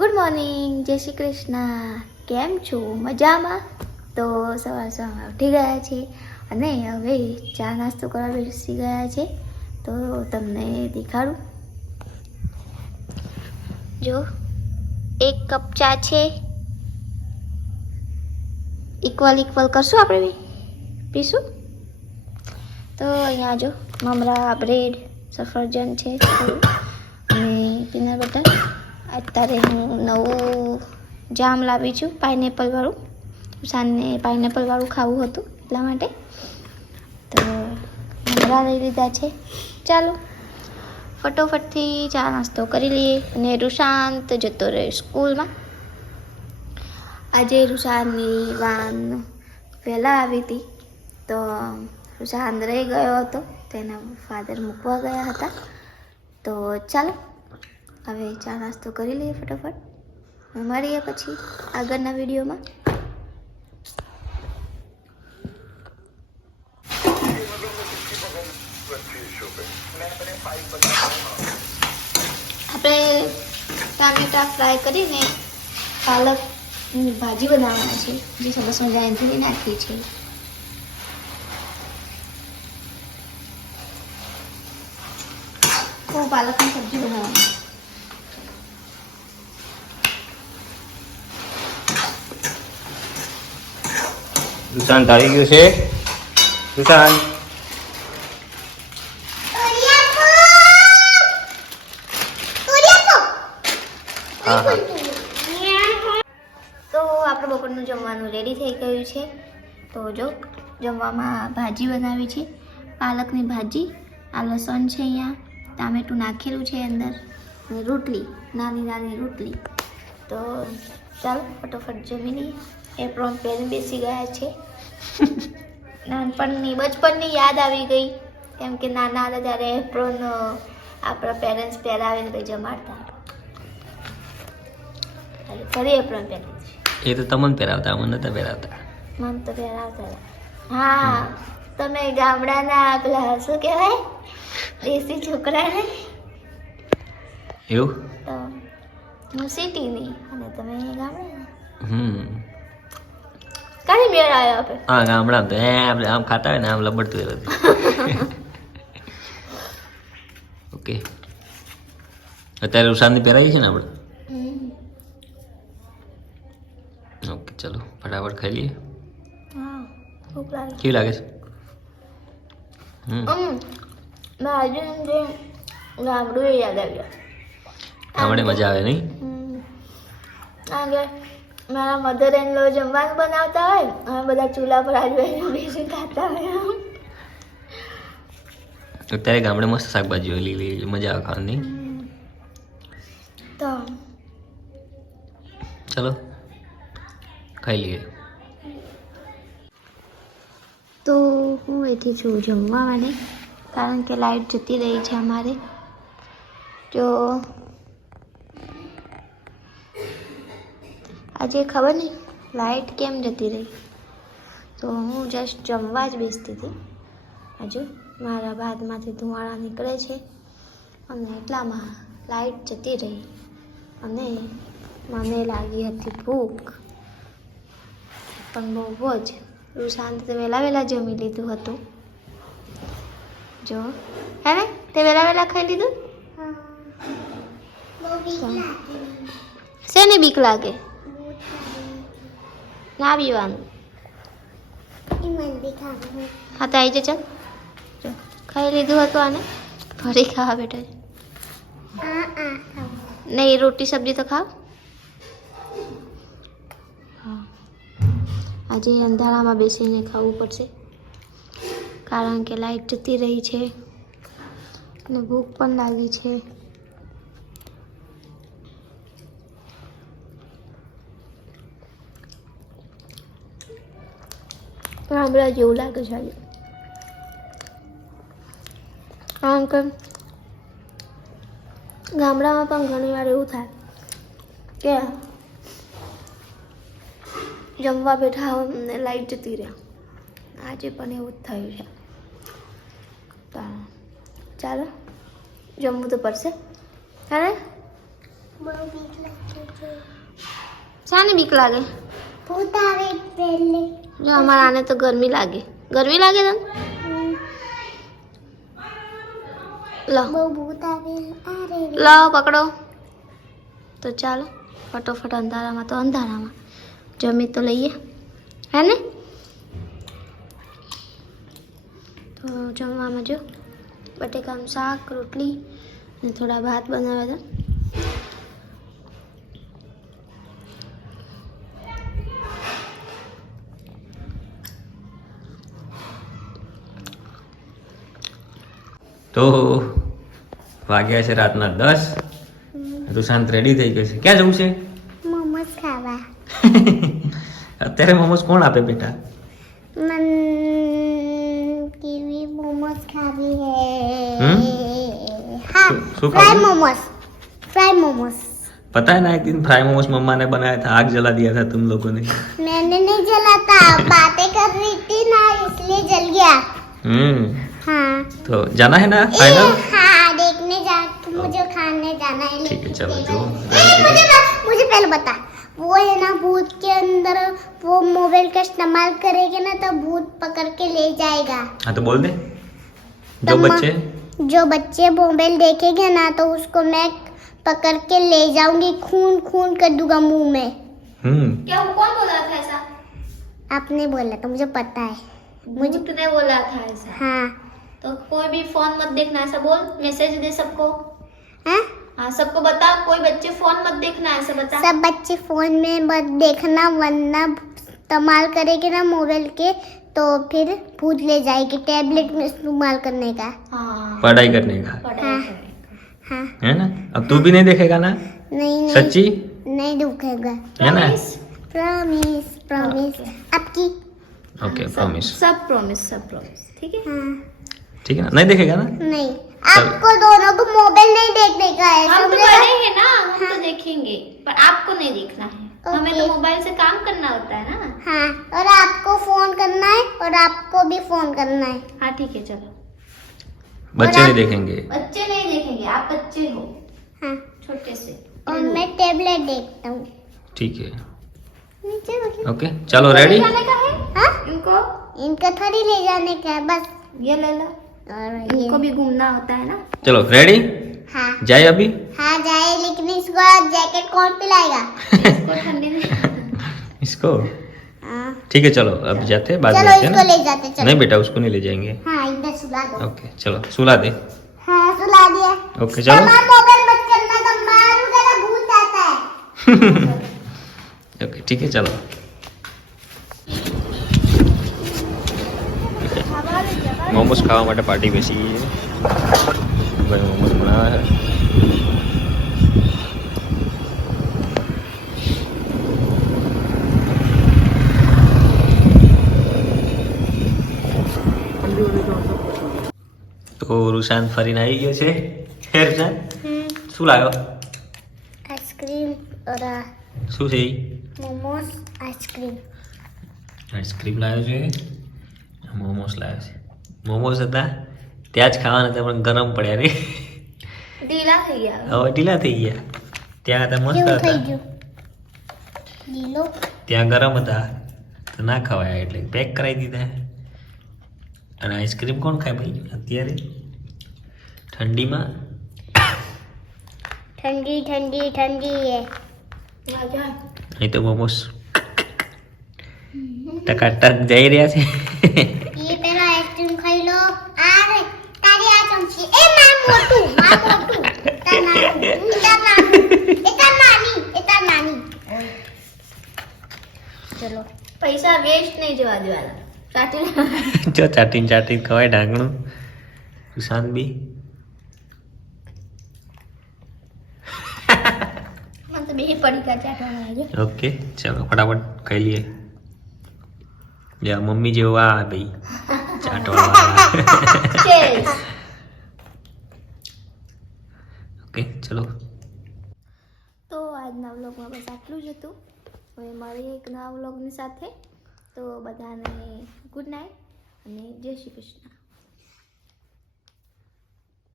Good morning જય શ્રી કૃષ્ણ. કેમ છો? મજામાં? તો સવાર સવાર ઉઠી ગયા છે અને હવે ચા નાસ્તો કરવા બેસી ગયા છે. તો તમને દેખાડું. જો, એક કપ ચા છે. ઇક્વલ ઇક્વલ કરશું આપણે પીશું? તો અહીંયા જો, મમરા, બ્રેડ, સફરજન છે. અને પીનટ બટર અત્યારે હું નવું જામ લાવી છું પાઇનેપલવાળું સાંજને પાઇનેપલવાળું ખાવું હતું એટલા માટે. તો મમરા લઈ લીધા છે. ચાલો, ફટોફટથી ચા નાસ્તો કરી લઈએ અને રૂશાંત જતો રહે સ્કૂલમાં. આજે રૂશાંતની વાન વહેલા આવી હતી. તો રૂશાંત રહી ગયો હતો. તેના ફાધર મૂકવા ગયા હતા. તો ચાલો હવે ચા નાસ્તો કરી લઈએ ફટાફટ. મળીએ પછી આગળના વિડીયોમાં. આપણે ટામેટા ફ્રાય કરીને પાલક ભાજી બનાવવાના છે, જે સરસ મજા એથી નાખી છે હું પાલકની સબ્જી બનાવવાની. દુશાંત આવી ગયું છે. હા તો આપણું બપોરનું જમવાનું રેડી થઈ ગયું છે. તો જો, જમવામાં ભાજી બનાવી છે. પાલકની ભાજી, આ લસણ છે અહીંયા, ટામેટું નાખેલું છે અંદર, અને રોટલી, નાની નાની રોટલી. તો ચાલો, ફટોફટ જમી લઈએ. એપ્રોન પહેરી બેસી ગયા છે. નાનપણની બચપણની યાદ આવી ગઈ. કેમ કે નાના હતા ત્યારે એપ્રોન આપણા પેરેન્ટ્સ પહેરાવીને પછી જમાડતા. ફરી એપ્રોન પહેરી એ તો તમને પહેરાવતા મને નતા પહેરાવતા. મન તો પહેરાવતા હા તમે ગામડાના પેલા શું કહેવાય? દેશી છોકરાને? એવું? તો હું સિટીની અને તમે ગામડાના? હમ. કાલી મેળ આવ્યો આપણે હા ગામડામાં તો હે આપણે આમ ખાતા હોય ને આમ લબડતું હોય ઓકે. અત્યારે ઉષાની પહેરાવી છે ને આપણે? ઓકે ચલો ફટાફટ ખાઈ લઈએ. કેવી લાગે છે? ગામડું યાદ આવ્યું ગામડે મજા આવે નહીં? હમ. મારા મધર એન લો જમવાનું બનાવતા હોય અમે બધા ચૂલા પર આજુબાજુ બેસી ખાતા હોય. અત્યારે ગામડે મસ્ત શાકભાજી હોય લીલી મજા આવે ખાવાની. તો ચલો ખાઈ લઈએ. તો હું એથી છું જમવા માટે કારણ કે લાઈટ જતી રહી છે અમારે. જો આજે ખબર નહીં લાઈટ કેમ જતી રહી? તો હું જસ્ટ જમવા જ બેસતી હતી. હજુ મારા બાદમાંથી ધુમાડા નીકળે છે અને એટલામાં લાઈટ જતી રહી અને મને લાગી હતી ભૂખ. પણ બહુ જ શાંત વહેલા વહેલા જમી લીધું હતું. જો હે ને? તે વહેલા વહેલા ખાઈ લીધું? શેની બીક લાગે? ના પીવાનું હા, તો આવી જજો. ખાઈ લીધું હતું આને. ફરી ખાવા છે. નહીં, રોટી સબ્જી તો ખાવ. આજે અંધારામાં બેસીને ખાવું પડશે. કારણ કે લાઈટ જતી રહી છે. અને ભૂખ પણ લાગી છે. ગામડા જેવું લાગે છે આજે. કારણ કે ગામડામાં પણ ઘણી વાર એવું થાય કે જમવા બેઠા ને લાઈટ જતી રહે. આજે પણ એવું જ થયું છે. તો ચાલો જમવું તો પડશે. હા? ને બીક લાગે છે. શાને બીક લાગે? ભૂત આવે પહેલે. જો અમારા આને તો ગરમી લાગે. ગરમી લાગે તને? લો. પકડો. તો ચાલો ફટોફટ અંધારામાં તો અંધારામાં. જમી તો લઈએ. હે ને? તો જમવામાં જો બટેકાનું શાક રોટલી ને થોડા ભાત બનાવ્યા હતા. તો વાગ્યા છે રાતના દસ રુશાંત રેડી થઈ ગયો છે ક્યાં જવું છે મોમોસ ખાવા અત્યારે મોમોસ કોણ આપે બેટા કેવી મોમોસ ખાવી હે હા ફ્રાય મોમોસ फ्राई मोमोस पता है ना एक दिन फ्राई मोमोस मम्मा ने बनाया था आग जला दिया था तुम लोगों ने मैंने नहीं जला था बातें कर रही थी ना इसलिए जल गया हम्म हाँ। तो जाना है ना? फाइनल हाँ देखने जा मुझे खाने जाना है ठीक है, चलो, जो। जाना है। मुझे मुझे पहले बता वो है ना भूत के अंदर वो मोबाइल का इस्तेमाल करेंगे ना तो भूत पकड़ के ले जाएगा। हाँ तो बोल दे। जो तम्मा- बच्चे। जो बच्चे मोबाइल देखेंगे ना तो उसको मैं पकड़ के ले जाऊँगी खून खून कर दूँगा मुँह में। हम्म। क्या वो कौन बोला था ऐसा? आपने बोला तो मुझे पता है। मुझे मुझे बोला था ऐसा। हाँ। तो कोई भी फ़ोन मत देखना ऐसा बोल मैसेज दे सबको। हाँ? हाँ सबको बता कोई बच्चे फ़ोन मत देखना ऐसा बता। सब बच्चे फ़ोन में मत देखना वरना इस्तेमाल करेंगे ना मोबाइल के तो फिर भूत ले जाएगी टैबलेट में इस्तेमाल करने का। हाँ। पढ़ाई करने का। पढ़ाई हाँ। हाँ। है ना? अब तू भी नहीं देखेगा ना? नहीं नहीं। सच्ची? नहीं दुखेगा। है ना? प्रॉमिस प्रॉमिस आपकी ओके प्रॉमिस सब प्रॉमिस सब प्रॉमिस ठीक है? हाँ। ठीक है ना? नहीं देखेगा ना? नहीं। आपको दोनों को मोबाइल नहीं देखने का है हम तो बड़े हैं ना हम हाँ। तो देखेंगे पर आपको नहीं देखना है। हमें तो मोबाइल से काम करना होता है ना? हाँ और आपको फ़ोन करना है और आपको भी फ़ोन करना है। हाँ ठीक है चलो। बच्चे नहीं देखेंगे। बच्चे नहीं देखेंगे आप बच्चे हो। हाँ। छोटे से। और मैं टेबलेट देखता हूँ। ठीक है। ओके चलो रेडी है? हाँ। इनको? इनका थोड़ी ले जाने का है बस। ये ले लो। इनको भी घूमना होता है ना? चलो रेडी हाँ। जाए अभी? हाँ जाए लेकिन इसको जैकेट कौन पिलाएगा? इसको ठंडी में इसको? हाँ। ठीक है चलो अब जाते हैं बाद में जाते हैं नहीं बेटा उसको नहीं ले जाएँगे। हाँ सुला दो। ओके चलो सुला दे। हाँ सुला दिया। ओके चलो। मोबाइल मत करना तो मारूँगा ना भूल जाता है। ओके ठीक है चलो। મોમોસ ખાવા માટે પાર્ટી બેસી ભાઈ મોમોસ બનાવે છે. તો રુસાન ફરીને આવી ગયો છે. હે રૂશાન શું લાવ્યો આઈસ્ક્રીમ શું છે મોમોસ આઈસ્ક્રીમ. આઈસ્ક્રીમ લાવ્યો છે? મોમોસ લાવ્યો છે. મોમોસ હતા. ત્યાં જ ખાવાના હતા પણ ગરમ પડ્યા રે. ઢીલા થઈ ગયા. હવે ઢીલા થઈ ગયા. ત્યાં હતા મસ્ત હતા. ત્યાં ગરમ હતા. તો ના ખવાય એટલે પેક કરાવી દીધા. અને આઈસ્ક્રીમ કોણ ખાય ભાઈ? અત્યારે? ઠંડીમાં? ઠંડી ઠંડી ઠંડી એ. તો મોમોસ. ટકાટક જઈ રહ્યા છે. चलो પૈસા વેસ્ટ નહીં જવા દેવાના. સાચી જો ચાટીને ચાટીને ખવાય ડાંગણું સુશાંત બી ઓકે ચાલો ફટાફટ ખાઈ લઈએ. મમ્મી જેવું આ ભાઈ. ચાટવા. ઓકે, ચલો. તો આજના વ્લોગમાં બસ આટલું જ હતું. હવે મારી એક નવા વ્લોગની સાથે. તો બધાને ગુડ નાઇટ અને જય શ્રી કૃષ્ણ.